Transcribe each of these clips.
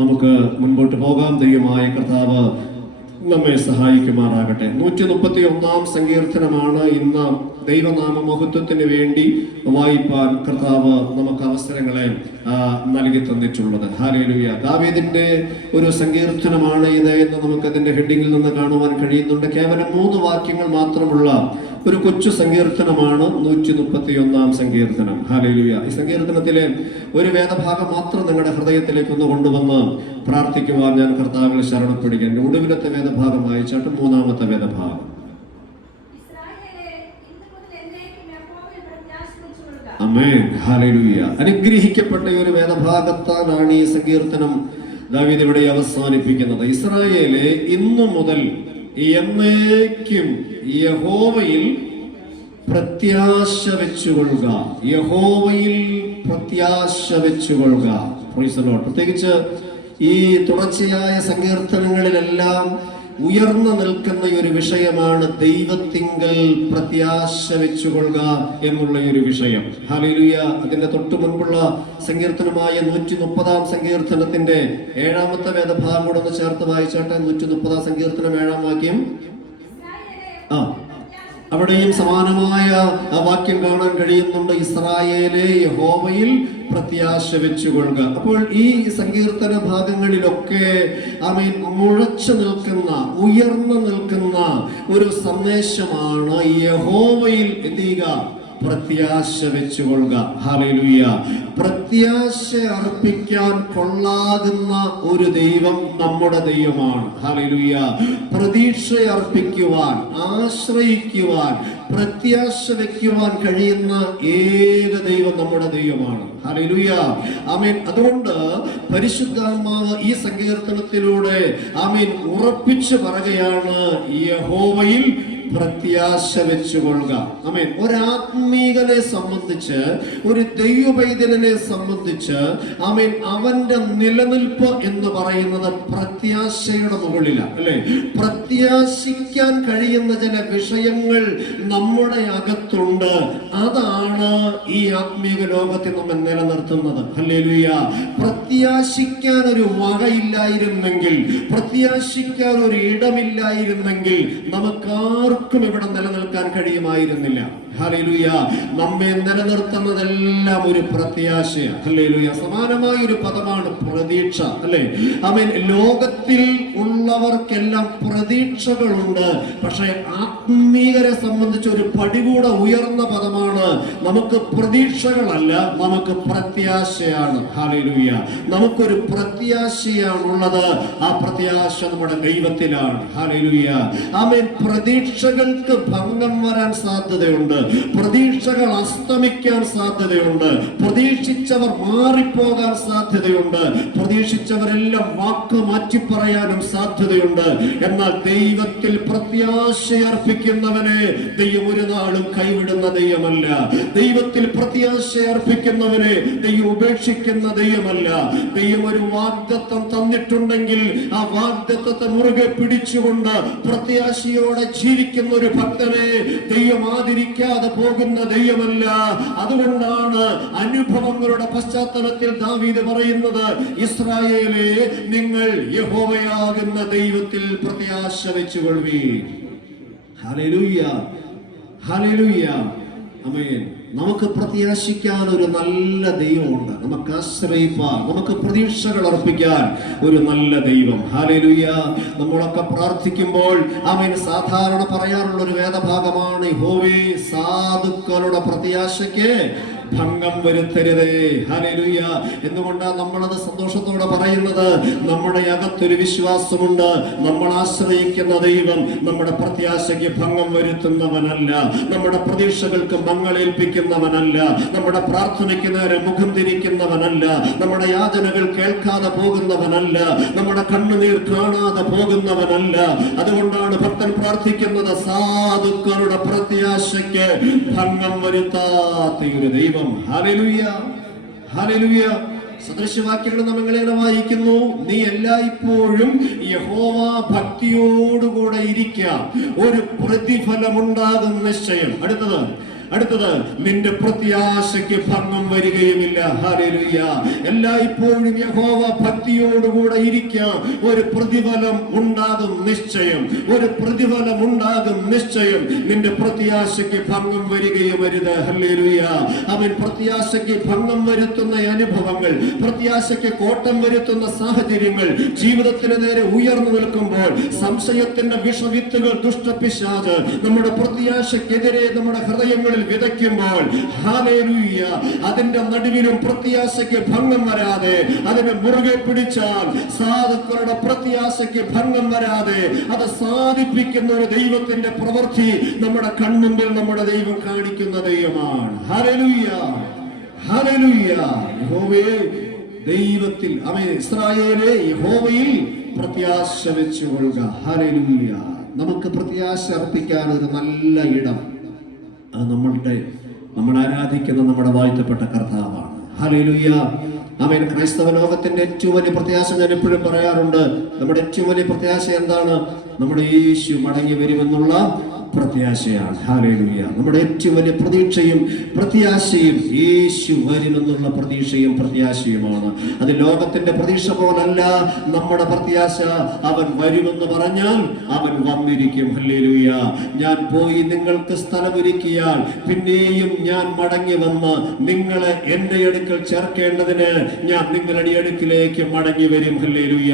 നമുക്ക് മുൻപോട്ട് പോകാം. ദൈവമായ കർത്താവ് നമ്മെ സഹായിക്കുമാറാകട്ടെ. 131 സങ്കീർത്തനമാണ് ഇന്ന് ദൈവനാമ മഹത്വത്തിന് വേണ്ടി വായിപ്പാൻ കർത്താവ് നമുക്ക് അവസരങ്ങളെ നൽകി തന്നിട്ടുള്ളത്. ഹല്ലേലൂയ. ദാവീദിന്റെ ഒരു സങ്കീർത്തനമാണ് ഇത് എന്ന് നമുക്ക് അതിന്റെ ഹെഡിങ്ങിൽ നിന്ന് കാണുവാൻ കഴിയുന്നുണ്ട്. കേവലം 3 വാക്യങ്ങൾ മാത്രമുള്ള ഒരു കൊച്ചു സങ്കീർത്തനമാണ് 131 സങ്കീർത്തനം. ഹല്ലേലൂയ. ഈ സങ്കീർത്തനത്തിലെ ഒരു വേദഭാഗം മാത്രം നിങ്ങളുടെ ഹൃദയത്തിലേക്ക് ഒന്ന് കൊണ്ടുവന്ന് പ്രാർത്ഥിക്കുവാൻ ഞാൻ കർത്താവിൽ ശരണപ്പെടുകയാണ്. ഒടുവിലത്തെ വേദഭാഗം വായിച്ചാട്ട് 3-ാമത്തെ വേദഭാഗം. ആമേൻ. ഹല്ലേലൂയ. അനുഗ്രഹിക്കപ്പെട്ട ഒരു വേദഭാഗത്താലാണ് ഈ സങ്കീർത്തനം ദാവീദ് ഇവിടെ അവസാനിപ്പിക്കുന്നത്. ഇസ്രായേലേ, ഇന്നു മുതൽ എന്നേക്കും യഹോവയിൽ പ്രത്യാശ വെച്ചുകൊള്ളുക. യഹോവയിൽ പ്രത്യാശ വെച്ചുകൊള്ളുക. Praise the Lord. പ്രത്യേകിച്ച് ഈ തുടർച്ചയായ സങ്കീർത്തനങ്ങളിലെല്ലാം ഉയർന്നു നിൽക്കുന്ന ഒരു വിഷയമാണ് ദൈവത്തിങ്കൽ പ്രത്യാശ വെച്ചുകൊള്ളുക എന്നുള്ള ഒരു വിഷയം. ഹല്ലേലൂയ. അതിന്റെ തൊട്ടു മുൻപുള്ള സങ്കീർത്തനമായ 130 സങ്കീർത്തനത്തിന്റെ 7-ാമത്തെ വേദഭാഗം കൂടെ ഒന്ന് ചേർത്ത് വായിച്ചാട്ടെ. 130 സങ്കീർത്തനം 7-ാം വാക്യം. അവിടെയും സമാനമായ വാക്യം കാണാൻ കഴിയുന്നുണ്ട്. ഇസ്രായേലേ, യഹോവയിൽ പ്രത്യാശ വെച്ചുകൊള്ളുക. അപ്പോൾ ഈ സങ്കീർത്തന ഭാഗങ്ങളിലൊക്കെ ആമേൻ മുഴച്ചു നിൽക്കുന്ന, ഉയർന്നു നിൽക്കുന്ന ഒരു സന്ദേശമാണ് യഹോവയിൽ എത്തിയുക, പ്രത്യാശ വെച്ചുകൊള്ളുക. ഹല്ലേലൂയ. പ്രത്യാശ അർപ്പിക്കാൻ കൊള്ളാകുന്ന ഒരു ദൈവം നമ്മുടെ ദൈവമാണ്. ഹല്ലേലൂയ. പ്രതീക്ഷ അർപ്പിക്കുവാൻ, ആശ്രയിക്കുവാൻ, പ്രത്യാശ വെക്കുവാൻ കഴിയുന്ന ഏക ദൈവം നമ്മുടെ ദൈവമാണ്. ഹല്ലേലൂയ. ആമേൻ. അതുകൊണ്ട് പരിശുദ്ധാത്മാവ് ഈ സങ്കീർത്തനത്തിലൂടെ ആമേൻ ഉറപ്പിച്ചു പറയുകയാണ്, യഹോവയിൽ പ്രത്യാശ വെച്ചുകൊള്ളുക. ആമേൻ. ഒരാത്മീകനെ സംബന്ധിച്ച്, ഒരു ദൈവവൈദ്യനെ സംബന്ധിച്ച് ആമേൻ, അവന്റെ നിലനിൽപ്പ് എന്ന് പറയുന്നത് പ്രത്യാശയുടെ മുകളിലാണ്, അല്ലെ? പ്രത്യാശിക്കാൻ കഴിയുന്ന ചില വിഷയങ്ങൾ നമ്മുടെ അകത്തുണ്ട്. അതാണ് ഈ ആത്മീക ലോകത്തെ നമ്മെ നിലനിർത്തുന്നത്. ഹല്ലേലൂയ. പ്രത്യാശിക്കാൻ ഒരു വകയില്ലായിരുന്നെങ്കിൽ, പ്രത്യാശിക്കാൻ ഒരു ഇടമില്ലായിരുന്നെങ്കിൽ നമുക്കാർക്കും ഇവിടെ നിലനിൽക്കാൻ കഴിയുമായിരുന്നില്ല. ഹല്ലേലൂയ. നമ്മെ നിലനിർത്തുന്നതെല്ലാം ഒരു പ്രത്യാശയാണ്. ഹല്ലേലൂയ. സമാനമായ ഒരു പദമാണ് പ്രതീക്ഷ, അല്ലെ? ആമേൻ. ലോകത്തിൽ ഉള്ളവർക്കെല്ലാം പ്രതീക്ഷകളുണ്ട്. പക്ഷെ ആത്മീയരെ സംബന്ധിച്ച് ഒരു പടി കൂടെ ഉയർന്ന പദമാണ്. നമുക്ക് പ്രതീക്ഷകളല്ല, നമുക്ക് പ്രത്യാശയാണ്. ഹല്ലേലൂയ. നമുക്കൊരു പ്രത്യാശയാണുള്ളത്. ആ പ്രത്യാശ നമ്മുടെ ദൈവത്തിലാണ്. ഹല്ലേലൂയ. ആമേൻ. പ്രതീക്ഷകൾക്ക് ഭംഗം വരാൻ സാധ്യതയുണ്ട്. പ്രതീക്ഷകൾ അസ്തമിക്കാൻ സാധ്യതയുണ്ട്. പ്രതീക്ഷിച്ചവർ മാറിപ്പോകാൻ സാധ്യതയുണ്ട്. പ്രതീക്ഷിച്ചവരെല്ലാം വാക്ക് മാറ്റി പറയാനും സാധ്യതയുണ്ട്. എന്നാൽ ദൈവത്തിൽ പ്രത്യാശയർപ്പിക്കുന്നവനെ ദൈവം ഒരു നാളും കൈവിടുന്ന ദൈവമല്ല. ദൈവത്തിൽ പ്രത്യാശയർപ്പിക്കുന്നവനെ ദൈവം ഉപേക്ഷിക്കുന്ന ദൈവമല്ല. ദൈവം ഒരു വാഗ്ദത്തം തന്നിട്ടുണ്ടെങ്കിൽ ആ വാഗ്ദത്തത്തെ മുറുകെ പിടിച്ചുകൊണ്ട് പ്രത്യാശയോടെ ജീവിക്കുന്ന ഒരു ഭക്തനെ ദൈവം ആദരിക്കാതെ പോകുന്ന ദൈവമല്ല. അതുകൊണ്ടാണ് അനുഭവങ്ങളുടെ പശ്ചാത്തലത്തിൽ ദാവീദ് പറയുന്നത്, ഇസ്രായേലേ, നിങ്ങൾ യഹോവയാകുന്ന ദൈവത്തിൽ പ്രത്യാശ വെച്ചുകൊള്ളുവീൻ. ഹല്ലേലൂയ. ഹല്ലേലൂയ. ആമേൻ. നമുക്ക് പ്രത്യാശിക്കാൻ ഒരു നല്ല ദൈവമുണ്ട്. നമുക്ക് ആശ്രയിപ്പാൻ, നമുക്ക് പ്രതീക്ഷകൾ അർപ്പിക്കാൻ ഒരു നല്ല ദൈവം. ഹല്ലേലൂയ. നമ്മളൊക്കെ പ്രാർത്ഥിക്കുമ്പോൾ ആമേൻ സാധാരണ പറയാറുള്ള ഒരു വേദഭാഗമാണ്, യഹോവേ, സാധുക്കളുടെ പ്രത്യാശയ്ക്ക് ഭംഗം വരുത്തരുതേ. ഹല്ലേലൂയ. എന്തുകൊണ്ടാണ് നമ്മളത് സന്തോഷത്തോടെ പറയുന്നത്? നമ്മുടെ അകത്തൊരു വിശ്വാസമുണ്ട്. നമ്മൾ ആശ്രയിക്കുന്ന ദൈവം നമ്മുടെ പ്രത്യാശയ്ക്ക് ഭംഗം വരുത്തുന്നവനല്ല, നമ്മുടെ പ്രതീക്ഷകൾക്ക് മങ്ങളേൽപ്പിക്കുന്നവനല്ല, നമ്മുടെ പ്രാർത്ഥനയ്ക്ക് നേരെ മുഖം തിരിക്കുന്നവനല്ല, നമ്മുടെ യാചനകൾ കേൾക്കാതെ പോകുന്നവനല്ല, നമ്മുടെ കണ്ണുനീർ കാണാതെ പോകുന്നവനല്ല. അതുകൊണ്ടാണ് ഭക്തൻ പ്രാർത്ഥിക്കുന്നത്, സാധുക്കളുടെ പ്രത്യാശയ്ക്ക് ഭംഗം വരുത്താത്ത ഒരു ദൈവം. ഹല്ലേലൂയ. ഹല്ലേലൂയ. സദൃശവാക്യങ്ങൾ നമ്മൾ എങ്ങനെ വായിക്കുന്നു? നീ എല്ലായ്പ്പോഴും യഹോവ ഭക്തിയോടുകൂടെ ഇരിക്കുക, ഒരു പ്രതിഫലമുണ്ടാകും നിശ്ചയം. അടുത്തത്, അടുത്തത്, നിന്റെ പ്രത്യാശയ്ക്ക് ഭംഗം വരികയുമില്ല. ഹല്ലേലൂയ. എല്ലായ്പ്പോഴും യഹോവ ഭക്തിയോടുകൂടെ ഇരിക്കാം. ഒരു പ്രതിഫലം ഉണ്ടാകും നിശ്ചയം. ഒരു പ്രതിഫലം ഉണ്ടാകും നിശ്ചയം. നിന്റെ പ്രത്യാശയ്ക്ക് ഭംഗം വരികയും അരുത്. ഹല്ലേലൂയ. അവൻ പ്രത്യാശയ്ക്ക് ഭംഗം വരുത്തുന്ന അനുഭവങ്ങൾ, പ്രത്യാശയ്ക്ക് കോട്ടം വരുത്തുന്ന സാഹചര്യങ്ങൾ ജീവിതത്തിന് നേരെ ഉയർന്നു നിൽക്കുമ്പോൾ, സംശയത്തിന്റെ വിഷവിത്തുകൾ ദുഷ്ടപിശാച് നമ്മുടെ പ്രത്യാശയ്ക്കെതിരെ നമ്മുടെ ഹൃദയങ്ങളിൽ വിതയ്ക്കുമ്പോൾ, ഹല്ലേലൂയ, അതിന്റെ നടുവിലും പ്രത്യാശയ്ക്ക് ഭംഗം വരാതെ അതിനെ മുറുകെ പിടിച്ചാൽ, സാധുക്കളുടെ പ്രത്യാശയ്ക്ക് ഭംഗം വരാതെ അത് സാധിപ്പിക്കുന്ന ഒരു ദൈവത്തിന്റെ പ്രവൃത്തി നമ്മുടെ കൺമുമ്പിൽ നമ്മുടെ ദൈവം കാണിക്കുന്ന ദൈവമാണ്. Hallelujah, hallelujah. യഹോവേ, ദൈവത്തിൽ, അവൻ ഇസ്രായേലേ, യഹോവയിൽ പ്രത്യാശ വെച്ചുകൊള്ളുക. ഹല്ലേലൂയ. നമുക്ക് പ്രത്യാശ അർപ്പിക്കാൻ ഒരു നല്ല ഇടം അത് നമ്മൾ ആരാധിക്കുന്ന നമ്മുടെ വാഴ്ത്തപ്പെട്ട കർത്താവാണ്. ഹല്ലേലൂയ. ആമേൻ. ക്രൈസ്തവ ലോകത്തിന്റെ ഏറ്റവും വലിയ പ്രത്യാശ ഞാൻ എപ്പോഴും പറയാറുണ്ട്. നമ്മുടെ ഏറ്റവും വലിയ പ്രത്യാശ എന്താണ്? നമ്മുടെ യേശു മടങ്ങി വരുമെന്നുള്ള പ്രത്യാശയാണ്. ഹല്ലേലൂയ. നമ്മുടെ ഏറ്റവും വലിയ പ്രതീക്ഷയും പ്രത്യാശയും യേശു വരുമെന്നുള്ള പ്രതീക്ഷയും പ്രത്യാശയുമാണ്. അത് ലോകത്തിന്റെ പ്രതീക്ഷ പോലല്ല നമ്മുടെ പ്രത്യാശ. അവൻ വരുമെന്ന് പറഞ്ഞാൽ അവൻ വന്നിരിക്കും. ഹല്ലേലൂയ. ഞാൻ പോയി നിങ്ങൾക്ക് സ്ഥലമൊരുക്കിയാൽ പിന്നെയും ഞാൻ മടങ്ങി വന്ന് നിങ്ങളെ എന്റെ അടുക്കൽ ചേർക്കേണ്ടതിന് ഞാൻ നിങ്ങളുടെ അടുക്കിലേക്ക് മടങ്ങി വരും. ഹല്ലേലൂയ.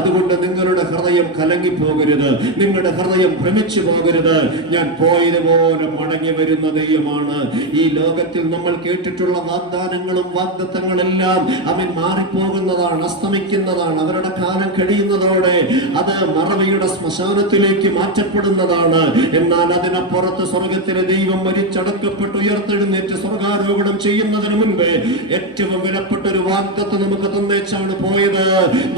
അതുകൊണ്ട് നിങ്ങളുടെ ഹൃദയം കലങ്ങിപ്പോകരുത്, നിങ്ങളുടെ ഹൃദയം ഭ്രമിച്ചു പോകരുത്. ഞാൻ പോയതുപോലെ മടങ്ങി വരുന്ന ദൈവമാണ്. ഈ ലോകത്തിൽ നമ്മൾ കേട്ടിട്ടുള്ള വാഗ്ദാനങ്ങളും വാഗ്ദത്തങ്ങളെല്ലാം അവൻ മാറിപ്പോകുന്നതാണ്, അസ്തമിക്കുന്നതാണ്. അവരുടെ കാലം കഴിയുന്നതോടെ അത് മറവിയുടെ ശ്മശാനത്തിലേക്ക് മാറ്റപ്പെടുന്നതാണ്. എന്നാൽ അതിനപ്പുറത്ത് സ്വർഗത്തിലെ ദൈവം മരിച്ചടക്കപ്പെട്ട് ഉയർത്തെഴുന്നേറ്റ് സ്വർഗാരോഹണം ചെയ്യുന്നതിന് മുൻപേ ഏറ്റവും വിലപ്പെട്ട ഒരു വാഗ്ദത്തം നമുക്ക് തന്നേച്ചാണ് പോയത്.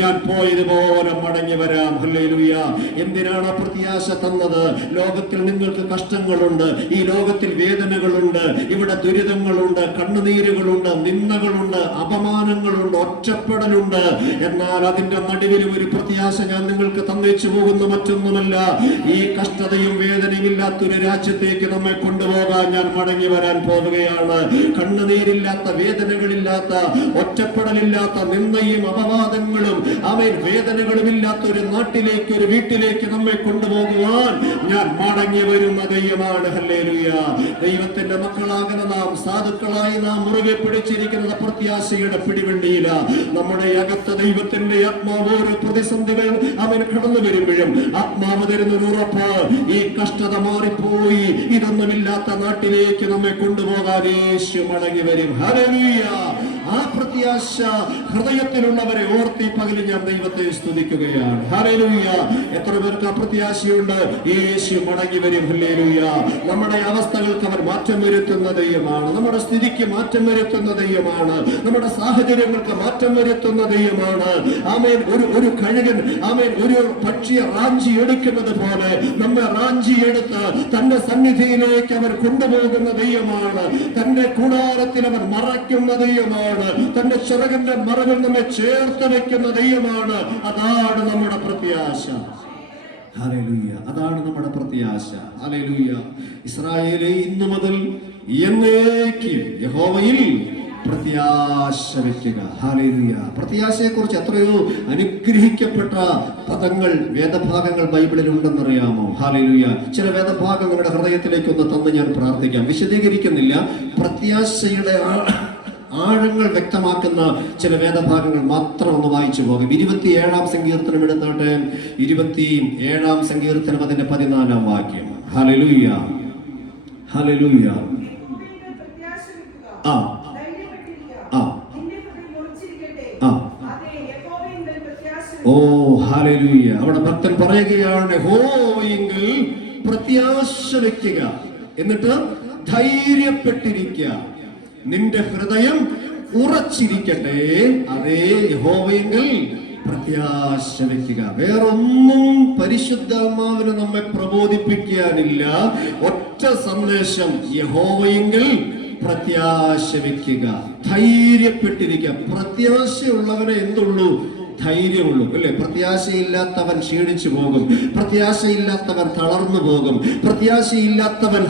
ഞാൻ പോയതുപോലെ മടങ്ങി വരാം. ഹല്ലേലൂയ. എന്തിനാണ് പ്രത്യാശ തന്നത്? ലോകത്തിൽ നിങ്ങൾക്ക് കഷ്ടങ്ങളുണ്ട്, ഈ ലോകത്തിൽ വേദനകളുണ്ട്, ഇവിടെ ദുരിതങ്ങളുണ്ട്, കണ്ണുനീരുകളുണ്ട്, നിന്ദകളുണ്ട്, അപമാനങ്ങളുണ്ട്, ഒറ്റപ്പെടലുണ്ട്. എന്നാൽ അതിന്റെ നടുവിലും ഒരു പ്രത്യാശ ഞാൻ നിങ്ങൾക്ക് തന്നേച്ചു പോകുന്ന മറ്റൊന്നുമല്ല. ഈ കഷ്ടതയും വേദനയും ഇല്ലാത്തൊരു രാജ്യത്തേക്ക് നമ്മെ കൊണ്ടുപോകാൻ ഞാൻ മടങ്ങി വരാൻ പോവുകയാണ്. കണ്ണുനീരില്ലാത്ത, വേദനകളില്ലാത്ത, ഒറ്റപ്പെടലില്ലാത്ത, നിന്ദയും അപവാദങ്ങളും അവൻ വേദനകളും ഇല്ലാത്ത ഒരു നാട്ടിലേക്ക്, ഒരു വീട്ടിലേക്ക് നമ്മെ കൊണ്ടുപോകുവാൻ ഞാൻ മടങ്ങി വരുന്ന ദൈവമാണ്. ഹല്ലേലൂയ. ദൈവത്തിന്റെ മക്കളാകുന്ന നാം, സാധുക്കളായി നാം മുറുകെ പിടിച്ചിരിക്കുന്നത് പ്രത്യാശയുടെ പിടിവണ്ടിയില. നമ്മുടെ അകത്ത് ദൈവത്തിന്റെ ആത്മാവ് ഓരോ പ്രതിസന്ധികൾ അവൻ കടന്നു വരുമ്പോഴും ആത്മാവ് തരുന്ന ഒരു ഉറപ്പ്, ഈ കഷ്ടത മാറിപ്പോയി, ഇതൊന്നുമില്ലാത്ത നാട്ടിലേക്ക് നമ്മെ കൊണ്ടുപോകാൻ യേശു മടങ്ങി വരും. ഹല്ലേലൂയ. ആ പ്രത്യാശ ഹൃദയത്തിലുള്ളവരെ ഓർത്തി പകലിൽ ഞാൻ ദൈവത്തെ സ്തുതിക്കുകയാണ്. ഹല്ലേലൂയ. എത്ര പേർക്ക് ആ പ്രത്യാശയുണ്ട്? യേശു മടങ്ങി വരും. ഹല്ലേലൂയ. നമ്മുടെ അവസ്ഥകൾക്ക് അവർ മാറ്റം വരുത്തുന്ന ദൈവമാണ്. നമ്മുടെ സ്ഥിതിക്ക് മാറ്റം വരുത്തുന്ന ദൈവമാണ്. നമ്മുടെ സാഹചര്യങ്ങൾക്ക് മാറ്റം വരുത്തുന്ന ദൈവമാണ്. ആമേൻ. ഒരു കഴുകൻ ആമേൻ ഒരു പക്ഷിയെ റാഞ്ചി എടുക്കുന്നത് പോലെ നമ്മെ റാഞ്ചി എടുത്ത് തന്റെ സന്നിധിയിലേക്ക് അവർ കൊണ്ടുപോകുന്ന ദൈവമാണ്. തന്റെ കൂടാരത്തിൽ അവർ മറയ്ക്കുന്ന ദൈവമാണ്. തന്റെ ചിറകിന്റെ മറവിൽ നമ്മെ ചേർത്ത് വെക്കുന്ന ദൈവമാണ്. അതാണ് നമ്മുടെ പ്രത്യാശ. ഹല്ലേലൂയ. അതാണ് നമ്മുടെ പ്രത്യാശ. ഹല്ലേലൂയ. ഇസ്രായേലേ, ഇന്നു മുതൽ എന്നേക്കും യഹോവയിൽ പ്രത്യാശ വെക്കുക. ഹല്ലേലൂയ. പ്രത്യാശയെ കുറിച്ച് എത്രയോ അനുഗ്രഹിക്കപ്പെട്ട പദങ്ങൾ, വേദഭാഗങ്ങൾ ബൈബിളിൽ ഉണ്ടെന്നറിയാമോ? ഹല്ലേലൂയ. ചില വേദഭാഗങ്ങളുടെ ഹൃദയത്തിലേക്ക് ഒന്ന് തന്ന് ഞാൻ പ്രാർത്ഥിക്കാം. വിശദീകരിക്കുന്നില്ല. പ്രത്യാശയുടെ ആഴങ്ങൾ വ്യക്തമാക്കുന്ന ചില വേദഭാഗങ്ങൾ മാത്രം ഒന്ന് വായിച്ചു പോകും. 27-ാം സങ്കീർത്തനം എടുത്തോട്ടെ. 27-ാം സങ്കീർത്തനം അതിന്റെ 14-ാം വാക്യം. Hallelujah, hallelujah. ആ ഓ ഹല്ലേലൂയ. അവിടെ ഭക്തൻ പറയുകയാണ്, യഹോവയിൽ പ്രത്യാശ വെക്കുക, എന്നിട്ട് ധൈര്യപ്പെട്ടിരിക്കുക, നിന്റെ ഹൃദയം ഉറച്ചിരിക്കട്ടെ. അതേ, യഹോവയിൽ പ്രത്യാശ വെക്കുക. വേറൊന്നും പരിശുദ്ധാത്മാവിന് നമ്മെ പ്രബോധിപ്പിക്കാനില്ല. ഒറ്റ സന്ദേശം, യഹോവയിൽ പ്രത്യാശ വെക്കുക, ധൈര്യപ്പെട്ടിരിക്കുക. പ്രത്യാശയുള്ളവനെ എന്തുള്ളൂ? ധൈര്യമുള്ളൂ, അല്ലേ? പ്രത്യാശയില്ലാത്തവൻ ക്ഷീണിച്ചു പോകും, പ്രത്യാശയില്ലാത്തവൻ തളർന്നു പോകും, പ്രത്യാശയില്ലാത്തവൻ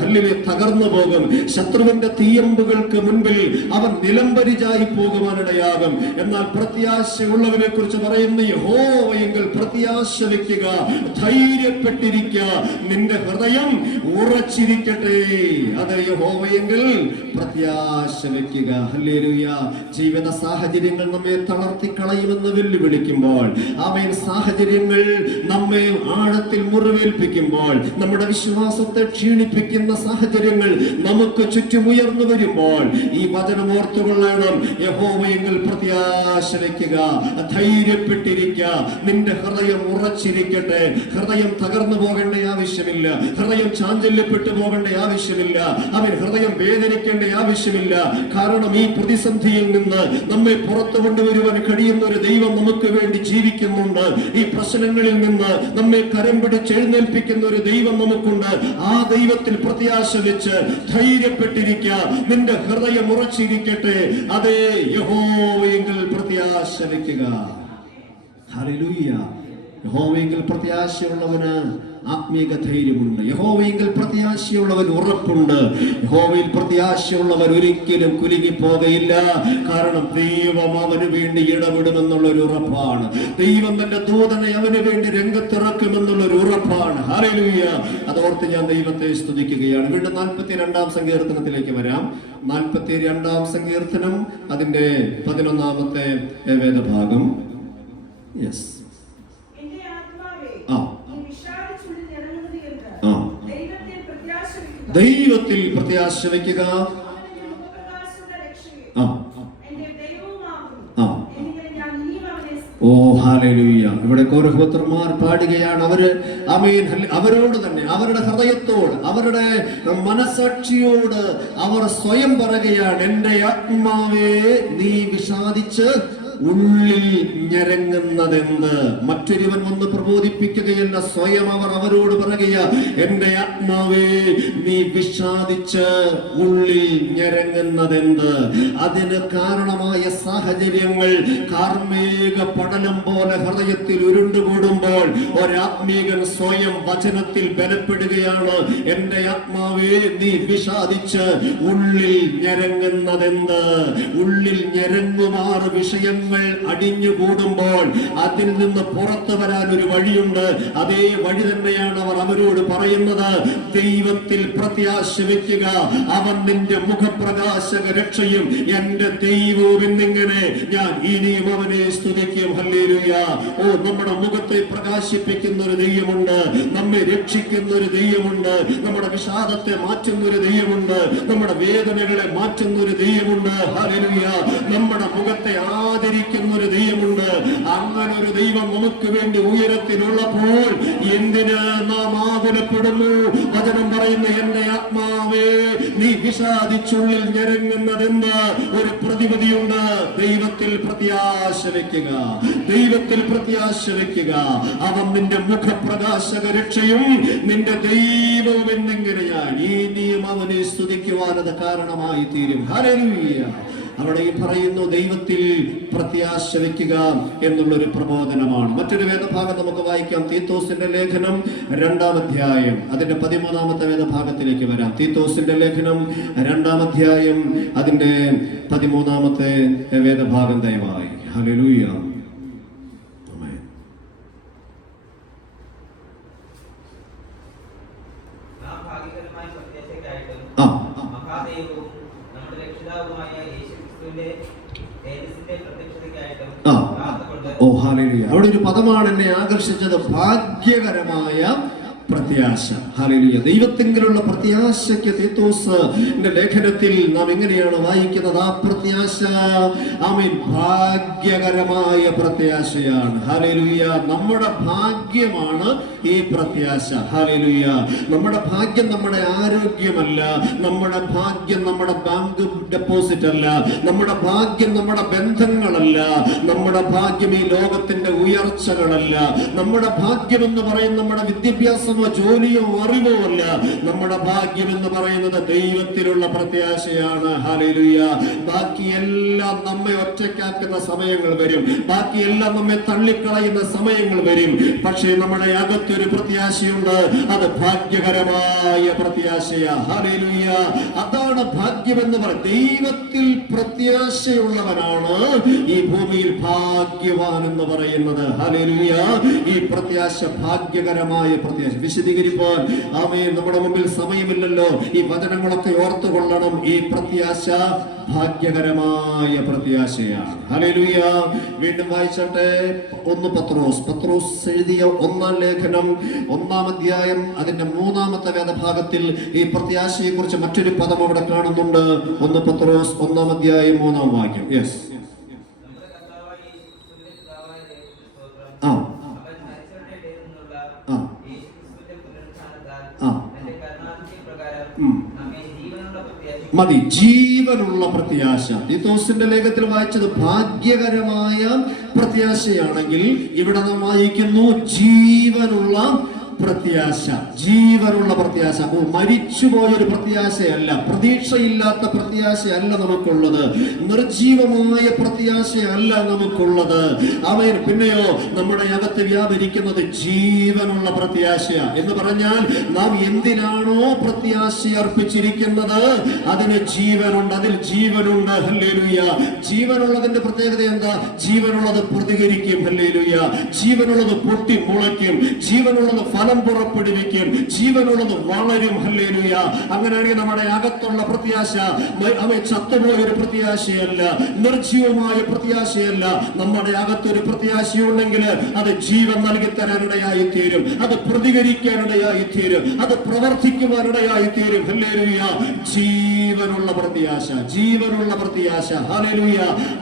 തകർന്നു പോകും. ശത്രുവിന്റെ തീയമ്പുകൾക്ക് മുൻപിൽ അവൻ നിലംപരിചായി പോകുവാനിടയാകും. എന്നാൽ പ്രത്യാശയുള്ളവനെ കുറിച്ച് പറയുന്ന യഹോവയെങ്കിൽ പ്രത്യാശ വെക്കുക, ധൈര്യപ്പെട്ടിരിക്കുക, നിന്റെ ഹൃദയം ഉറച്ചിരിക്കട്ടെ. അത് യഹോവയെങ്കിൽ പ്രത്യാശ വെക്കുക. ഹല്ലേലൂയ. ജീവിത സാഹചര്യങ്ങൾ നമ്മെ തളർത്തി കളയുമെന്ന് വെല്ലുവിളിക്കുമ്പോൾ, ആമേൻ, സാഹചര്യങ്ങൾ നമ്മെ ആഴത്തിൽ മുറിവേൽപ്പിക്കുമ്പോൾ, നമ്മുടെ വിശ്വാസത്തെ ക്ഷീണിപ്പിക്കുന്ന സാഹചര്യങ്ങൾ നമുക്ക് ചുറ്റും ഉയർന്നു വരുമ്പോൾ, ഈ വചനം ഓർത്തുകൊള്ളണം. യഹോവയെങ്കിൽ പ്രത്യാശ വെക്കുക, ധൈര്യപ്പെട്ടിരിക്കുക, നിന്റെ ഹൃദയം ഉറച്ചിരിക്കട്ടെ. ഹൃദയം തകർന്നു പോകേണ്ട ആവശ്യമില്ല, ഹൃദയം ചാഞ്ചല്യപ്പെട്ടു പോകേണ്ട ആവശ്യമില്ല, അവൻ ഹൃദയം വേദനിക്കേണ്ട ആവശ്യമില്ല. കാരണം ഈ പ്രതിസന്ധിയിൽ നിന്ന് നമ്മെ പുറത്തു കൊണ്ടുവരുവാൻ കഴിയുന്ന ഒരു ദൈവം നമുക്ക് വേണ്ടി ജീവിക്കുന്നുണ്ട്. ഈ പ്രശ്നങ്ങളിൽ നിന്ന് നമ്മെ കരം പിടിച്ചെഴുന്നേൽപ്പിക്കുന്ന ഒരു ദൈവം നമുക്കുണ്ട്. ആ ദൈവത്തിൽ പ്രത്യാശ വെച്ച് ധൈര്യപ്പെട്ടിരിക്കുക, നിന്റെ ഹൃദയം ഉറച്ചിരിക്കട്ടെ. അതേ, യഹോവയെങ്കിൽ പ്രത്യാശ വെക്കുക. ഹല്ലേലൂയ. യഹോവയെങ്കിൽ പ്രത്യാശയുള്ളവന് ആത്മീക ധൈര്യമുണ്ട്. യഹോവയെങ്കിൽ പ്രത്യാശയുള്ളവൻ ഉറപ്പുണ്ട്. യഹോവയിൽ പ്രത്യാശയുള്ളവൻ ഒരിക്കലും കുലുങ്ങിപ്പോകയില്ല. കാരണം ദൈവം അവന് വേണ്ടി ഇടപെടുമെന്നുള്ളൊരു ഉറപ്പാണ്. ദൈവം തന്റെ ദൂതനെ അവന് വേണ്ടി രംഗത്തിറക്കുമെന്നുള്ളൊരു ഉറപ്പാണ്. ഹല്ലേലൂയ. അതോർത്ത് ഞാൻ ദൈവത്തെ സ്തുതിക്കുകയാണ്. വീണ്ടും 42-ാം സങ്കീർത്തനത്തിലേക്ക് വരാം. 42-ാം സങ്കീർത്തനം, അതിന്റെ 11-ാമത്തെ വേദഭാഗം. യെസ്. ദൈവത്തിൽ പ്രത്യാശ വയ്ക്കുക. ഓ ഹല്ലേലൂയ. ഇവിടെ കോരഹോത്രന്മാർ പാടുകയാണ്. അവരോട് തന്നെ, അവരുടെ ഹൃദയത്തോട്, അവരുടെ മനസാക്ഷിയോട് അവർ സ്വയം പറയുകയാണ്, എന്റെ ആത്മാവേ നീ വിഷാദിച്ച് ഉള്ളിൽ ഞരങ്ങുന്നതെന്ന്. മറ്റൊരുവൻ വന്ന് പ്രബോധിപ്പിക്കുകയല്ല, സ്വയം അവർ അവരോട് പറയുക, എന്റെ ആത്മാവേ നീ വിഷാദിച്ച് ഉള്ളിൽ ഞരങ്ങുന്നതെന്ന്. അതിന് കാരണമായ സാഹചര്യങ്ങൾ കാർമേഘ പടലം പോലെ ഹൃദയത്തിൽ ഉരുണ്ടുകൂടുമ്പോൾ ഒരാത്മീകൻ സ്വയം വചനത്തിൽ ബലപ്പെടുകയാണ്, എന്റെ ആത്മാവേ നീ വിഷാദിച്ച് ഉള്ളിൽ ഞരങ്ങുന്നതെന്ന്. ഉള്ളിൽ ഞരങ്ങുമാറ് വിഷയങ്ങൾ അടിഞ്ഞുകൂടുമ്പോൾ അതിൽ നിന്ന് പുറത്തു വരാൻ ഒരു വഴിയുണ്ട്. അതേ വഴി തന്നെയാണ് അവർ അവരോട് പറയുന്നത്. ദൈവത്തിൽ പ്രത്യാശ വെക്കുക, അവൻ നിന്റെ മുഖപ്രകാശക രക്ഷയും എന്റെ ദൈവവും എന്നിങ്ങനെ ഞാൻ ഇനിയും അവനെ സ്തുതിക്കും. ഹല്ലേലൂയ. ഓ, നമ്മുടെ മുഖത്തെ പ്രകാശിപ്പിക്കുന്ന ഒരു ദൈവമുണ്ട്, നമ്മെ രക്ഷിക്കുന്ന ഒരു ദൈവമുണ്ട്, നമ്മുടെ വിഷാദത്തെ മാറ്റുന്ന ഒരു ദൈവമുണ്ട്, നമ്മുടെ വേദനകളെ മാറ്റുന്ന ഒരു ദൈവമുണ്ട്. ഹല്ലേലൂയ. നമ്മുടെ മുഖത്തെ ആദരിക്കുന്ന ഒരു ദൈവമുണ്ട്. അങ്ങനെ ഒരു ദൈവം നമുക്ക് വേണ്ടി ഉയരത്തിലുള്ളപ്പോൾ എന്തിന് നാം ആകുലപ്പെടുന്നു? വചനം പറയുന്ന, എന്റെ ആത്മാവേ നീ വിഷാദിച്ചുള്ളിൽ ഞരങ്ങുന്നതെന്ന് ഒരു പ്രതിവിധിയുണ്ട്. ദൈവത്തിൽ പ്രത്യാശ വെക്കുക, ദൈവത്തിൽ പ്രത്യാശ വെക്കുക. അവൻ നിന്റെ മുഖപ്രകാശക രക്ഷയും നിന്റെ ദൈവവും എന്നിങ്ങനെയാണ്. ഇനിയും അവനെ സ്തുതിക്കുവാനത് കാരണമായി തീരും. ഹല്ലേലൂയ. അവിടെ ഈ പറയുന്നു, ദൈവത്തിൽ പ്രത്യാശ വെക്കുക എന്നുള്ളൊരു പ്രബോധനമാണ്. മറ്റൊരു വേദഭാഗം നമുക്ക് വായിക്കാം. തീത്തോസിന്റെ ലേഖനം 2-ാം അധ്യായം, അതിന്റെ 13-ാമത്തെ വേദഭാഗത്തിലേക്ക് വരാം. തീത്തോസിന്റെ ലേഖനം 2-ാം അധ്യായം, അതിന്റെ 13-ാമത്തെ വേദഭാഗം ദയവായി. ഹല്ലേലൂയ. ഓ ഹല്ലേലൂയ. അവിടെ ഒരു പദമാണ് എന്നെ ആകർഷിച്ചത്, ഭാഗ്യകരമായ പ്രത്യാശ. ഹല്ലേലൂയ. ദൈവത്തിലുള്ള പ്രത്യാശയ്ക്ക് തീത്തോസിന്റെ ലേഖനത്തിൽ നാം എങ്ങനെയാണ് വായിക്കുന്നത്? ആ പ്രത്യാശ, ആമേൻ, ഭാഗ്യകരമായ പ്രത്യാശയാണ്. ഹല്ലേലൂയ. നമ്മുടെ ഭാഗ്യമാണ് ഈ പ്രത്യാശ. ഹല്ലേലൂയ. നമ്മുടെ ഭാഗ്യം നമ്മുടെ ആരോഗ്യമല്ല, നമ്മുടെ ഭാഗ്യം നമ്മുടെ ബാങ്ക് ഡെപ്പോസിറ്റ് അല്ല, നമ്മുടെ ഭാഗ്യം നമ്മുടെ ബന്ധങ്ങളല്ല, നമ്മുടെ ഭാഗ്യം ഈ ലോകത്തിന്റെ ഉയർച്ചകളല്ല, നമ്മുടെ ഭാഗ്യം എന്ന് പറയുന്ന നമ്മുടെ വിദ്യാഭ്യാസം വിദ്യാഭ്യാസമോ ജോലിയോ അറിവോ അല്ല. നമ്മുടെ ഭാഗ്യം എന്ന് പറയുന്നത് ദൈവത്തിലുള്ള പ്രത്യാശയാണ്. ഹല്ലേലൂയ. ബാക്കിയെല്ലാം നമ്മെ ഒറ്റയ്ക്കാക്കുന്ന സമയങ്ങൾ വരും, ബാക്കിയെല്ലാം നമ്മെ തള്ളിക്കളയുന്ന സമയങ്ങൾ വരും. പക്ഷേ നമ്മുടെ അകത്തൊരു പ്രത്യാശയുണ്ട്, അത് ഭാഗ്യകരമായ പ്രത്യാശയാ. ഹല്ലേലൂയ. അതാണ് ഭാഗ്യമെന്ന് പറയുന്നത്. ദൈവത്തിൽ പ്രത്യാശയുള്ളവനാണ് ഈ ഭൂമിയിൽ ഭാഗ്യവാൻ എന്ന് പറയുന്നത്. ഹല്ലേലൂയ. ഈ പ്രത്യാശ ഭാഗ്യകരമായ പ്രത്യാശ വിശദീകരിക്കാൻ നമ്മുടെ മുമ്പിൽ സമയമില്ലല്ലോ. ഈ വചനങ്ങളൊക്കെ ഓർത്തുകൊള്ളണം. ഈ പ്രത്യാശ ഭാഗ്യകരമായ പ്രത്യാശയാണ്. ഹല്ലേലൂയ. വീണ്ടും വായിച്ചട്ടെ. 1 പത്രോസ് എഴുതിയ 1-ാം ലേഖനം 1-ാം അധ്യായം അതിന്റെ 3-ാമത്തെ വേദഭാഗത്തിൽ ഈ പ്രത്യാശയെ കുറിച്ച് മറ്റൊരു പദം അവിടെ കാണുന്നുണ്ട്. 1 പത്രോസ് 1-ാം അധ്യായം 3-ാം വാക്യം. യെസ്. മതി. ജീവനുള്ള പ്രത്യാശ. തീത്തോസിന്റെ ലേഖനത്തിൽ വായിച്ചത് ഭാഗ്യകരമായ പ്രത്യാശയാണെങ്കിൽ ഇവിടെ നാം വായിക്കുന്നു ജീവനുള്ള പ്രത്യാശ. ജീവനുള്ള പ്രത്യാശ. മരിച്ചുപോയൊരു പ്രത്യാശയല്ല, പ്രതീക്ഷയില്ലാത്ത പ്രത്യാശയല്ല നമുക്കുള്ളത്, നിർജീവമായ പ്രത്യാശയല്ല നമുക്കുള്ളത്. അവൻ പിന്നെയോ നമ്മുടെ അകത്ത് വ്യാപരിക്കുന്നത് ജീവനുള്ള പ്രത്യാശ എന്ന് പറഞ്ഞാൽ നാം എന്തിനാണോ പ്രത്യാശ അർപ്പിച്ചിരിക്കുന്നത് അതിന് ജീവനുണ്ട്, അതിൽ ജീവനുണ്ട്. ഹല്ലേലൂയ. ജീവനുള്ളതിന്റെ പ്രത്യേകത എന്താ? ജീവനുള്ളത് പ്രതികരിക്കും. ഹല്ലേലൂയ. ജീവനുള്ളത് പൊട്ടി മുളയ്ക്കും, ജീവനുള്ളത് ഫലം പുറപ്പെടുവിക്കും, ജീവനുള്ളത് വളരും. ഹല്ലേലൂയ. അങ്ങനെയാണെങ്കിൽ നമ്മുടെ അകത്തുള്ള പ്രത്യാശ അവൻ ചത്തുപോയൊരു പ്രത്യാശയല്ല, നിർജീവമായ പ്രത്യാശയല്ല. നമ്മുടെ അകത്തൊരു പ്രത്യാശയുണ്ടെങ്കിൽ അത് ജീവൻ നൽകി തരാനിടയായി തീരും, അത് പ്രതികരിക്കാനിടയായി തീരും, അത് പ്രവർത്തിക്കുവാനിടയായി തീരും. ഹല്ലേലൂയ. ജീവനുള്ള പ്രത്യാശ, ജീവനുള്ള പ്രത്യാശ. ഹല്ലേലൂയ.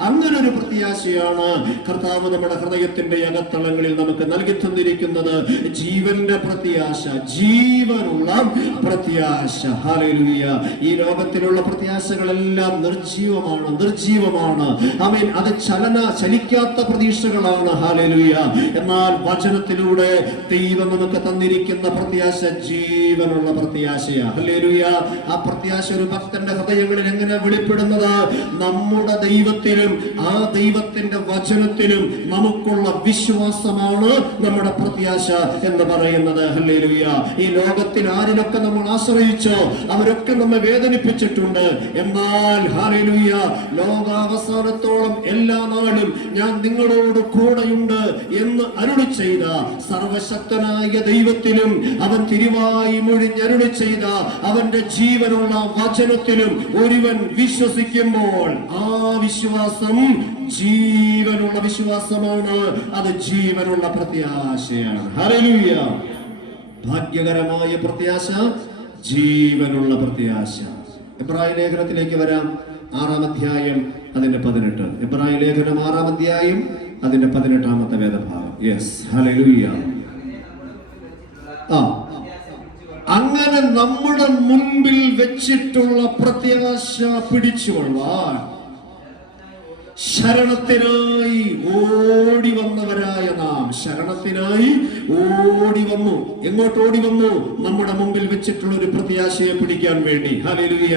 അങ്ങനെ ഒരു പ്രത്യാശയാണ് കർത്താവ് നമ്മുടെ ഹൃദയത്തിന്റെ അകത്തളങ്ങളിൽ നമുക്ക് നൽകി തന്നിരിക്കുന്നത്. ജീവന്റെ പ്രത്യാശ, ജീവനുള്ള പ്രത്യാശ. ഹല്ലേലൂയ. ഈ ലോകത്തിലുള്ള പ്രത്യാശകളെല്ലാം നിർജീവമാണ്. ആമേൻ. അത് ചലിക്കാത്ത പ്രതീക്ഷകളാണ്. ഹല്ലേലൂയ. എന്നാൽ വചനത്തിലൂടെ ദൈവം നമുക്ക് തന്നിരിക്കുന്ന പ്രത്യാശ ജീവനുള്ള പ്രത്യാശയാണ്. ഹല്ലേലൂയ. ആ പ്രത്യാശ ഒരു ഭക്തന്റെ ഹൃദയങ്ങളിൽ എങ്ങനെ വെളിപ്പെടുന്നത്? നമ്മുടെ ദൈവത്തിലും ആ ദൈവത്തിന്റെ വചനത്തിലും നമുക്കുള്ള വിശ്വാസമാണ് നമ്മുടെ പ്രത്യാശ എന്ന് പറയുന്നത്. ഹല്ലേലൂയ. ഈ ലോകത്തിൽ ആരിലൊക്കെ നമ്മൾ ആശ്രയിച്ചോ അവരൊക്കെ നമ്മെ വേദനിപ്പിച്ചിട്ടുണ്ട്. എന്നാൽ ഹല്ലേലൂയ, ലോകാവസാനത്തോളം എല്ലാ നാളും ഞാൻ നിങ്ങളോട് കൂടെയുണ്ട് എന്ന് അരുളി ചെയ്ത സർവശക്തനായ ദൈവത്തിലും അവൻ തിരുവായി മൊഴിഞ്ഞരുളി ചെയ്ത അവന്റെ ജീവനുള്ള വചനത്തിലും ഒരുവൻ വിശ്വസിക്കുമ്പോൾ ആ വിശ്വാസം ജീവനുള്ള വിശ്വാസമാണ്, അത് ജീവനുള്ള പ്രത്യാശയാണ്. ഹല്ലേലൂയ. ഭാഗ്യകരമായ പ്രത്യാശ, ജീവനുള്ള പ്രത്യാശ. എബ്രായ ലേഖനത്തിലേക്ക് വരാം. 6-ാം അധ്യായം അതിന്റെ 18. എബ്രായ ലേഖനം 6-ാം അധ്യായം അതിന്റെ 18-ാമത്തെ വേദഭാഗം. യെസ്. ഹല്ലേലൂയ. അങ്ങനെ നമ്മുടെ മുൻപിൽ വെച്ചിട്ടുള്ള പ്രത്യാശ പിടിച്ചുകൊള്ളാൻ ശരണത്തിനായി ഓടി വന്നവരായ നാം, ശരണത്തിനായി ഓടി വന്നു. എങ്ങോട്ട് ഓടി വന്നു? നമ്മുടെ മുമ്പിൽ വെച്ചിട്ടുള്ള ഒരു പ്രത്യാശയെ പിടിക്കാൻ വേണ്ടി. ഹല്ലേലൂയ.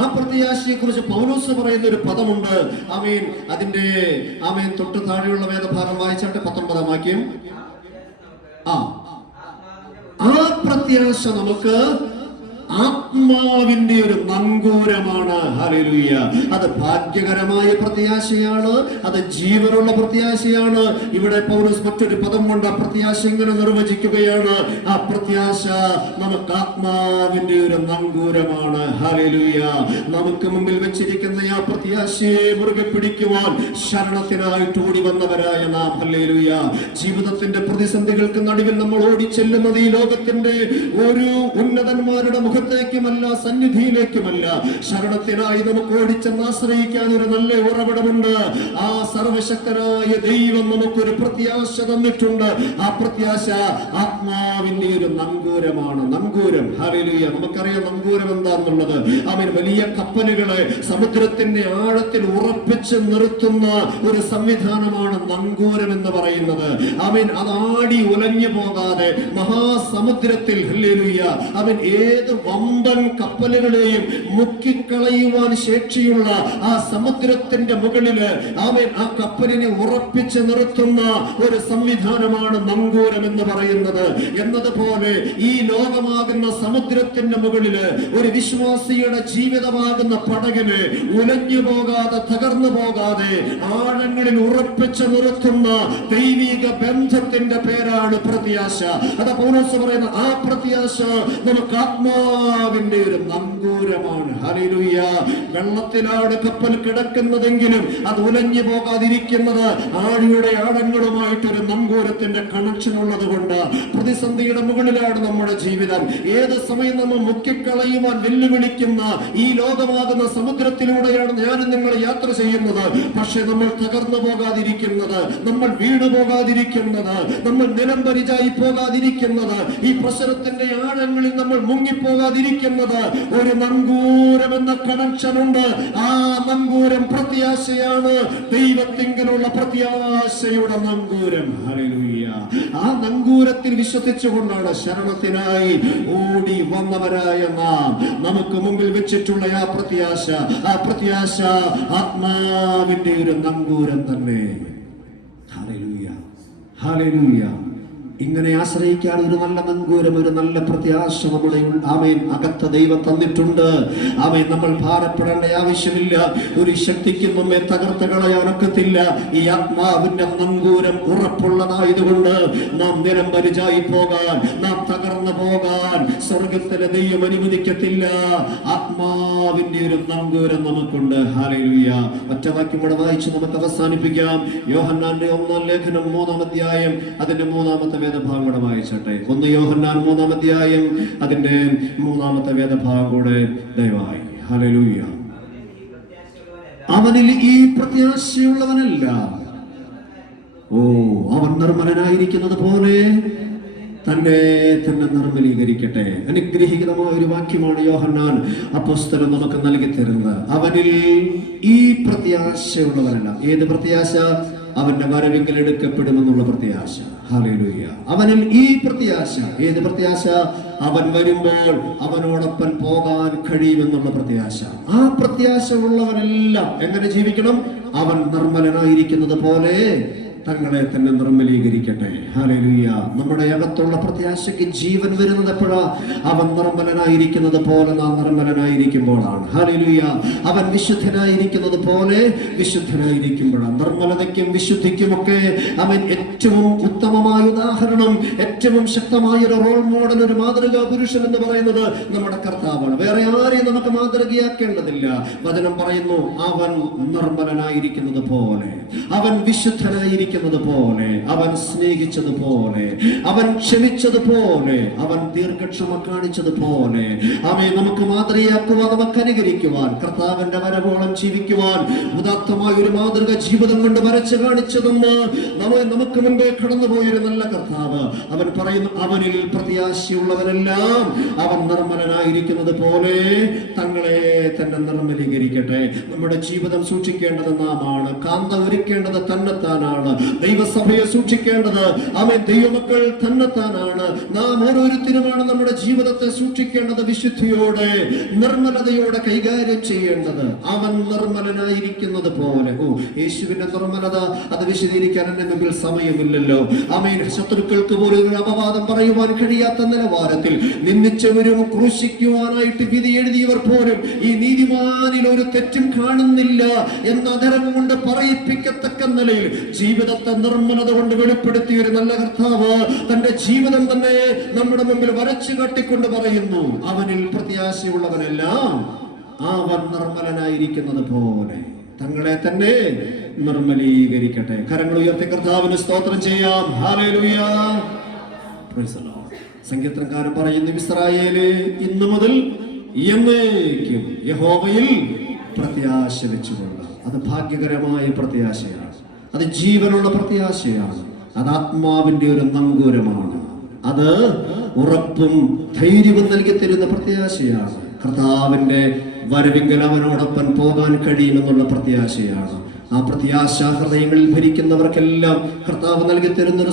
ആ പ്രത്യാശയെ കുറിച്ച് പൗലോസ് പറയുന്ന ഒരു പദമുണ്ട്. ആമേൻ. അതിന്റെ ആമേൻ തൊട്ട് താഴെയുള്ള വേദഭാഗം വായിച്ചാട്ടെ. 19-ാം വാക്യം. ആ പ്രത്യാശ നമുക്ക് ആത്മാവിന്റെ ഒരു നങ്കൂരമാണ്. ഹല്ലേലൂയ. അത് ഭാഗ്യകരമായ പ്രത്യാശയാണ്, അത് ജീവനുള്ള പ്രത്യാശയാണ്. ഇവിടെ പൗലോസ് മറ്റൊരു പദം കൊണ്ട് ആ പ്രത്യാശ ഇങ്ങനെ നിർവചിക്കുകയാണ്. ആ പ്രത്യാശ നമുക്ക് ആത്മാവിന്റെ ഒരു നങ്കൂരമാണ്. ഹല്ലേലൂയ. നമുക്ക് മുമ്പിൽ വെച്ചിരിക്കുന്ന ആ പ്രത്യാശയെ മുറുകെ പിടിക്കുവാൻ ശരണത്തിനായിട്ട് ഓടി വന്നവരായ നാം. ഹല്ലേലൂയ. ജീവിതത്തിന്റെ പ്രതിസന്ധികൾക്ക് നടുവിൽ നമ്മൾ ഓടിച്ചെല്ലുന്നത് ഈ ലോകത്തിന്റെ ഒരു ഉന്നതന്മാരുടെ മുഖത്തേക്ക് സഹായത്തിലേക്കുമല്ല, സന്നിധിയിലേക്കുമല്ല, ശരണത്തിനായി നമുക്ക് ഓടിച്ചെന്ന് ആശ്രയിക്കാൻ ഒരു നല്ല ഉറവിടമുണ്ട്. ആ സർവശക്തനായ ദൈവം നമുക്കൊരു പ്രത്യാശ തന്നിട്ടുണ്ട്. ആ പ്രത്യാശ ആത്മാവിന്റെ ഒരു നങ്കൂരമാണ്. നങ്കൂരം, ഹല്ലേലൂയ. നമുക്കറിയാം നങ്കൂരം എന്താണെന്നുള്ളത്. അവൻ വലിയ കപ്പലുകളെ സമുദ്രത്തിന്റെ ആഴത്തിൽ ഉറപ്പിച്ച് നിർത്തുന്ന ഒരു സംവിധാനമാണ് നങ്കൂരം എന്ന് പറയുന്നത്. അവൻ അതാടി ഉലഞ്ഞു പോകാതെ മഹാസമുദ്രത്തിൽ, ഹല്ലേലൂയ, അവൻ ഏത് വമ്പൻ കപ്പലുകളെയും മുക്കിക്കളയുവാൻ ശേഷിയുള്ള ആ സമുദ്രത്തിന്റെ മുകളില് അവൻ ആ കപ്പലിനെ ഉറപ്പിച്ച് നിർത്തുന്ന ഒരു സംവിധാനമാണ് നങ്കൂരം എന്ന് പറയുന്നത്. എന്നതുപോലെ ഈ ലോകമാകുന്ന സമുദ്രത്തിന്റെ മുകളില് ഒരു വിശ്വാസിയുടെ ജീവിതമാകുന്ന പടകിന് ഉലഞ്ഞു പോകാതെ, തകർന്നു പോകാതെ ആഴങ്ങളിൽ ഉറപ്പിച്ച് നിർത്തുന്ന ദൈവിക ബന്ധത്തിന്റെ പേരാണ് പ്രത്യാശ. അതാ പൗലോസ് പറയുന്ന ആ പ്രത്യാശ നമുക്ക് ആത്മാവിന്റെ ഒരു നങ്കൂരമാണ്. ഹല്ലേലൂയ. വെള്ളത്തിലാണ് കപ്പൽ കിടക്കുന്നതെങ്കിലും അത് ഉലഞ്ഞു പോകാതിരിക്കുന്നത് ആഴിയുടെ ആഴങ്ങളുമായിട്ടൊരു നങ്കൂരത്തിന്റെ കണക്ഷൻ ഉള്ളത് കൊണ്ട്. പ്രതിസന്ധിയുടെ മുകളിലാണ് നമ്മുടെ ജീവിതം. ഏത് സമയം നമ്മൾ മുക്കിക്കളയുവാൻ വെല്ലുവിളിക്കുന്ന ഈ ലോകമാകുന്ന സമുദ്രത്തിലൂടെയാണ് ഞാനും നിങ്ങൾ യാത്ര ചെയ്യുന്നത്. പക്ഷെ നമ്മൾ തകർന്നു പോകാതിരിക്കുന്നത്, നമ്മൾ വീണു പോകാതിരിക്കുന്നത്, നമ്മൾ നിലംപരിചായി പോകാതിരിക്കുന്നത്, ഈ പ്രശ്നത്തിന്റെ ആഴങ്ങളിൽ നമ്മൾ മുങ്ങിപ്പോകാതിരിക്കുന്നത് ഒരു നങ്കൂരം എന്ന കണക്ഷൻ ഉണ്ട്. ആ നങ്കൂരം പ്രത്യാശയാണ്, ദൈവത്തിങ്കലുള്ള പ്രത്യാശയുടെ നങ്കൂരം. ഹല്ലേലൂയ. ആ നങ്കൂരത്തിൽ വിശ്വസിച്ചുകൊണ്ടാണ് ശരണത്തിനായി ഓടി വന്നവരായ നാം നമുക്ക് മുമ്പിൽ വെച്ചിട്ടുള്ള ആ പ്രത്യാശ ആത്മാവിന്റെ ഒരു നങ്കൂരം തന്നെ. Hallelujah, hallelujah. ഇങ്ങനെ ആശ്രയിക്കാൻ ഒരു നല്ല നങ്കൂരം, ഒരു നല്ല പ്രത്യാശ നമ്മുടെ ആമേൻ അകത്ത് ദൈവം തന്നിട്ടുണ്ട്. ആമേൻ. നമ്മൾ ഭാരപ്പെടേണ്ട ആവശ്യമില്ല. ഒരു ശക്തിക്ക് നമ്മെ തകർത്ത് കളയാനൊക്കത്തില്ല. ഈ ആത്മാവിന്റെ നങ്കൂരം ഉറപ്പുള്ളതായതുകൊണ്ട് നാം നിലംപരിചായി പോകാൻ, നാം തകർന്നു പോകാൻ സ്വർഗത്തിലെ ദൈവം അനുവദിക്കത്തില്ല. ആത്മാവിന്റെ ഒരു നങ്കൂരം നമുക്കുണ്ട്. ഹല്ലേലൂയ. ഒറ്റ വാക്യം കൂടെ വായിച്ച് നമുക്ക് അവസാനിപ്പിക്കാം. യോഹന്നാന്റെ 1-ാം ലേഖനം 3-ാം അധ്യായം അതിന്റെ 3-ാമത്തെ വേദഭാഗം കൂടെ വായിച്ചട്ടെ. 1 യോഹന്നാൻ 3-ാം അധ്യായം അതിന്റെ 3-ാമത്തെ വേദഭാഗം കൂടെ ദയവായി. ഹല്ലേലൂയ. അവനിൽ ഈ പ്രത്യാശയുള്ളവനല്ല, അവൻ നിർമ്മലനായിരിക്കുന്നത് പോലെ തന്നെ നിർമ്മലീകരിക്കട്ടെ. അനുഗ്രഹീതമായ ഒരു വാക്യമാണ് യോഹന്നാൻ അപ്പോസ്തലൻ നമുക്ക് നൽകി തരുന്നത്. അവനിൽ ഈ പ്രത്യാശയുള്ളവനല്ല. ഏത് പ്രത്യാശ? അവന്റെ വരവെങ്കിൽ എടുക്കപ്പെടുമെന്നുള്ള പ്രത്യാശ. ഹല്ലേലൂയ. അവനിൽ ഈ പ്രത്യാശ. ഏത് പ്രത്യാശ? അവൻ വരുമ്പോൾ അവനോടൊപ്പം പോകാൻ കഴിയുമെന്നുള്ള പ്രത്യാശ. ആ പ്രത്യാശ ഉള്ളവനെല്ലാം എങ്ങനെ ജീവിക്കണം? അവൻ നിർമ്മലനായിരിക്കുന്നത് പോലെ തങ്ങളെ തന്നെ നിർമ്മലീകരിക്കട്ടെ. ഹല്ലേലൂയ. നമ്മുടെ അകത്തുള്ള പ്രത്യാശയ്ക്ക് ജീവൻ വരുന്നത് എപ്പോഴാ? അവൻ നിർമ്മലനായിരിക്കുന്നത് പോലെ നാം നിർമ്മലനായിരിക്കുമ്പോഴാണ്. ഹല്ലേലൂയ. അവൻ വിശുദ്ധനായിരിക്കുന്നത് പോലെ വിശുദ്ധനായിരിക്കുമ്പോഴാണ്. നിർമ്മലതയ്ക്കും വിശുദ്ധിക്കുമൊക്കെ അവൻ ഏറ്റവും ഉത്തമമായ ഉദാഹരണം, ഏറ്റവും ശക്തമായ ഒരു റോൾ മോഡൽ, ഒരു മാതൃകാ പുരുഷൻ എന്ന് പറയുന്നത് നമ്മുടെ കർത്താവാണ്. വേറെ ആരെയും നമുക്ക് മാതൃകയാക്കേണ്ടതില്ല. വചനം പറയുന്നു, അവൻ നിർമ്മലനായിരിക്കുന്നത് പോലെ, അവൻ വിശുദ്ധനായിരിക്കും പോലെ, അവൻ സ്നേഹിച്ചതുപോലെ, അവൻ ക്ഷമിച്ചതുപോലെ, അവൻ ദീർഘക്ഷമ കാണിച്ചതുപോലെ അവയെ നമുക്ക് മാതൃകയാക്കുവാൻ, നമുക്ക് അനുകരിക്കുവാൻ, കർത്താവിന്റെ വരവോളം ജീവിക്കുവാൻ ഉദാത്തമായ ഒരു മാതൃക ജീവിതം കൊണ്ട് വരച്ചു കാണിച്ചതെന്ന് നമുക്ക് മുൻപേ കടന്നുപോയൊരു നല്ല കർത്താവ്. അവൻ പറയുന്നു, അവനിൽ പ്രത്യാശയുള്ളവരെല്ലാം അവൻ നിർമ്മലനായിരിക്കുന്നത് പോലെ തങ്ങളെ തന്നെ നിർമ്മലീകരിക്കട്ടെ. നമ്മുടെ ജീവിതം സൂക്ഷിക്കേണ്ടത് നാമാണ്. കാന്ത ഒരുക്കേണ്ടത് തന്നെത്താനാണ്. ദൈവസഭയെ സൂക്ഷിക്കേണ്ടത് അവൻ ദൈവമക്കൾ തന്നെത്താനാണ്. നാം ഓരോരുത്തരുമാണ് നമ്മുടെ ജീവിതത്തെ സൂക്ഷിക്കേണ്ടത്. വിശുദ്ധിയോടെ, നിർമ്മലതയോടെ കൈകാര്യം ചെയ്യേണ്ടത്. അവൻ നിർമ്മലനായിരിക്കുന്നത് പോലെ. യേശുവിന്റെ നിർമ്മലത അത് വിശദീകരിക്കാൻ എന്റെ മുമ്പിൽ സമയമില്ലല്ലോ. ആമേൻ. ശത്രുക്കൾക്ക് പോലും ഒരു അപവാദം പറയുവാൻ കഴിയാത്ത നിലവാരത്തിൽ നിന്ദിച്ചവരും ക്രൂശിക്കുവാനായിട്ട് വിധി എഴുതിയവർ പോലും ഈ നീതിമാനിൽ ഒരു തെറ്റും കാണുന്നില്ല എന്ന അധരം കൊണ്ട് പറയിപ്പിക്കത്തക്ക നിലയിൽ ജീവിതത്തെ നിർമ്മലത കൊണ്ട് വെളിപ്പെടുത്തിയ ഒരു നല്ല കർത്താവ് തന്റെ ജീവിതം തന്നെ നമ്മുടെ മുമ്പിൽ വരച്ചു കാട്ടിക്കൊണ്ട് പറയുന്നു, അവനിൽ പ്രത്യാശയുള്ളവനെല്ലാം അവൻ നിർമ്മലനായിരിക്കുന്നത് പോലെ തങ്ങളെ തന്നെ നിർമ്മലീകരിക്കട്ടെ. കരങ്ങൾ ഉയർത്തി കർത്താവിന് സ്തോത്രം ചെയ്യാം. ഹല്ലേലൂയ. Praise the Lord. സങ്കീർത്തനക്കാരൻ പറയുന്നു, ഇസ്രായേലേ, ഇന്നു മുതൽ എന്നേക്കും യഹോവയിൽ പ്രത്യാശ വെച്ചുകൊള്ള. അത് ഭാഗ്യകരമായ പ്രത്യാശയാണ്, അത് ജീവനുള്ള പ്രത്യാശയാണ്, അത് ആത്മാവിന്റെ ഒരു നങ്കൂരമാണ്, അത് ഉറപ്പും ധൈര്യവും നൽകി തരുന്ന പ്രത്യാശയാണ്. കർത്താവിന്റെ വരവിങ്കൽ അവനോടൊപ്പം പോകാൻ കഴിയുമെന്നുള്ള പ്രത്യാശയാണ്. ആ പ്രത്യാശ ഹൃദയങ്ങളിൽ ഭരിക്കുന്നവർക്കെല്ലാം കർത്താവ് നൽകി തരുന്നൊരു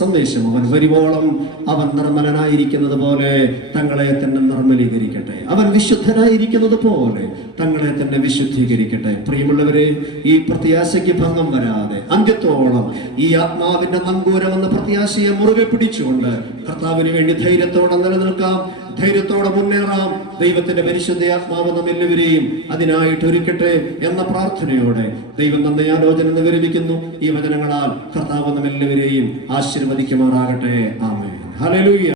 സന്ദേശം അവൻ വരുവോളം അവൻ നിർമ്മലനായിരിക്കുന്നത് പോലെ തങ്ങളെ തന്നെ നിർമ്മലീകരിക്കട്ടെ, അവൻ വിശുദ്ധനായിരിക്കുന്നത് പോലെ തങ്ങളെ തന്നെ വിശുദ്ധീകരിക്കട്ടെ. പ്രിയമുള്ളവരെ, ഈ പ്രത്യാശയ്ക്ക് ഭംഗം വരാതെ അന്ത്യത്തോളം ഈ ആത്മാവിന്റെ നങ്കൂരം എന്ന പ്രത്യാശയെ മുറുകെ പിടിച്ചുകൊണ്ട് കർത്താവിന് വേണ്ടി ധൈര്യത്തോടെ നിലനിൽക്കാം, ധൈര്യത്തോടെ മുന്നേറാം. ദൈവത്തിന്റെ പരിശുദ്ധ ആത്മാവ് നമ്മെല്ലാവരെയും അതിനായിട്ട് ഒരുക്കട്ടെ എന്ന പ്രാർത്ഥനയോടെ ദൈവം തന്ന ആലോചന വിവരിക്കുന്നു. ഈ വചനങ്ങളാൽ കർത്താവ് നമ്മെല്ലാവരെയും ആശീർവദിക്കുമാറാകട്ടെ. ആമേൻ. ഹല്ലേലൂയ.